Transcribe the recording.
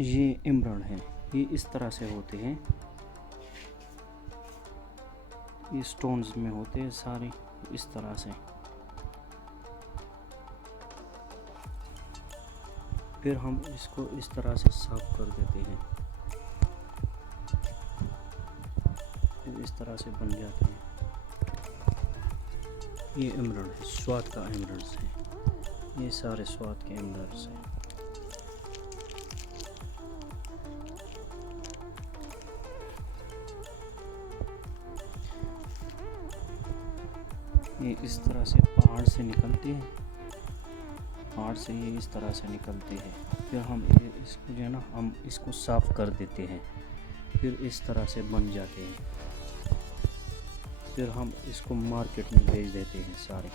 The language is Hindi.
ये इमरान है, ये इस तरह से होते हैं, ये स्टोन्स में होते हैं सारे इस तरह से। फिर हम इसको इस तरह से साफ कर देते हैं, फिर इस तरह से बन जाते हैं। ये इमरान है, स्वाद का इमरान है, ये सारे स्वाद के इमरान हैं। ये इस तरह से पहाड़ से निकलते हैं, पहाड़ से ये इस तरह से निकलते हैं। फिर हम इसको जो है ना, हम इसको साफ़ कर देते हैं, फिर इस तरह से बन जाते हैं। फिर हम इसको मार्केट में भेज देते हैं सारे।